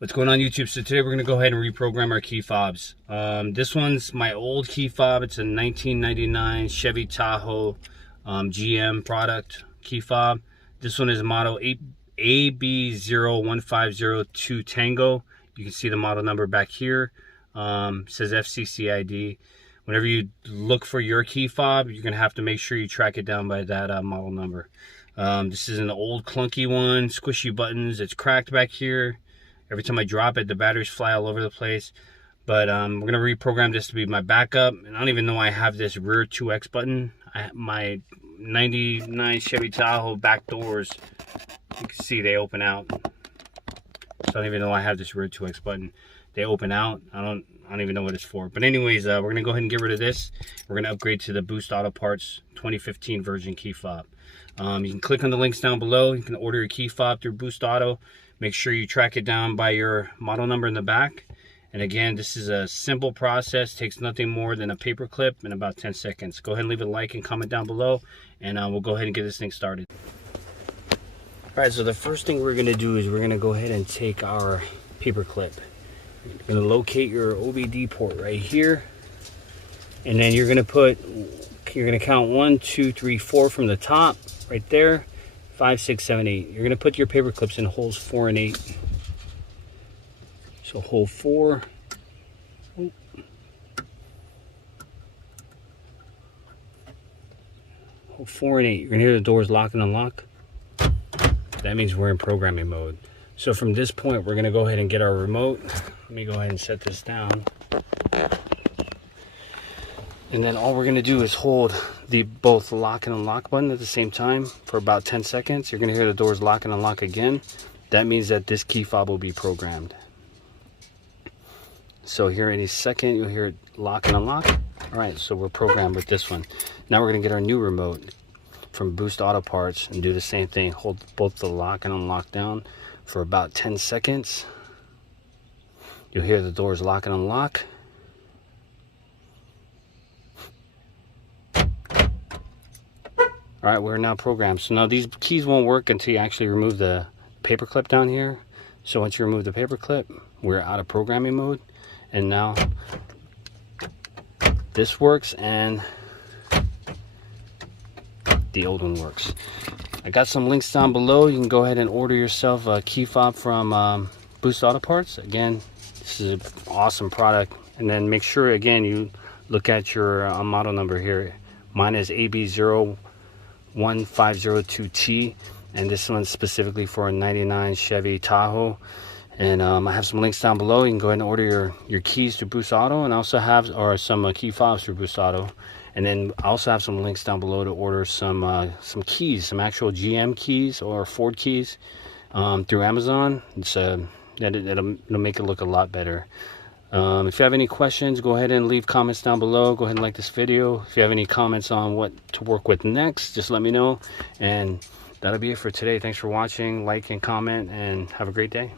What's going on YouTube? So today we're going to go ahead and reprogram our key fobs. This one's my old key fob. It's a 1999 Chevy Tahoe GM product key fob. This one is model AB01502 Tango. You can see the model number back here. It says FCC ID. Whenever you look for your key fob, you're going to have to make sure you track it down by that model number. This is an old clunky one, squishy buttons. It's cracked back here. Every time I drop it, the batteries fly all over the place. But we're going to reprogram this to be my backup. And I don't even know I have this rear 2X button. My 99 Chevy Tahoe back doors, you can see they open out. So I don't even know I have this rear 2X button. They open out. I don't even know what it's for. But anyways, we're going to go ahead and get rid of this. We're going to upgrade to the Boost Auto Parts 2015 version key fob. You can click on the links down below. You can order your key fob through Boost Auto. Make sure you track it down by your model number in the back. And again, this is a simple process. Takes nothing more than a paper clip and about 10 seconds. Go ahead and leave a like and comment down below, and we'll go ahead and get this thing started. All right, so the first thing we're gonna do is we're gonna go ahead and take our paper clip. You're gonna locate your OBD port right here. And then you're gonna count 1, 2, 3, 4 from the top, right there. 5, 6, 7, 8. You're going to put your paper clips in holes 4 and 8. So hole 4. Oh. Hole 4 and 8. You're going to hear the doors lock and unlock. That means we're in programming mode. So from this point, we're going to go ahead and get our remote. Let me go ahead and set this down. And then all we're going to do is hold both lock and unlock button at the same time for about 10 seconds. You're going to hear the doors lock and unlock again. That means that this key fob will be programmed. So here in a second, you'll hear it lock and unlock. All right, so we're programmed with this one. Now we're going to get our new remote from Boost Auto Parts and do the same thing. Hold both the lock and unlock down for about 10 seconds. You'll hear the doors lock and unlock. All right, we're now programmed. So now these keys won't work until you actually remove the paper clip down here. So once you remove the paper clip, we're out of programming mode. And now this works and the old one works. I got some links down below. You can go ahead and order yourself a key fob from Boost Auto Parts. Again, this is an awesome product. And then make sure, again, look at your model number here. Mine is AB01502T, and this one's specifically for a 99 Chevy Tahoe. And I have some links down below. You can go ahead and order your keys through Boost Auto, and I also have some key fobs through Boost Auto. And then I also have some links down below to order some keys, some actual GM keys or Ford keys through Amazon. It'll make it look a lot better. If you have any questions, go ahead and leave comments down below. Go ahead and like this video. If you have any comments on what to work with next, just let me know. And that'll be it for today. Thanks for watching. Like and comment, and have a great day.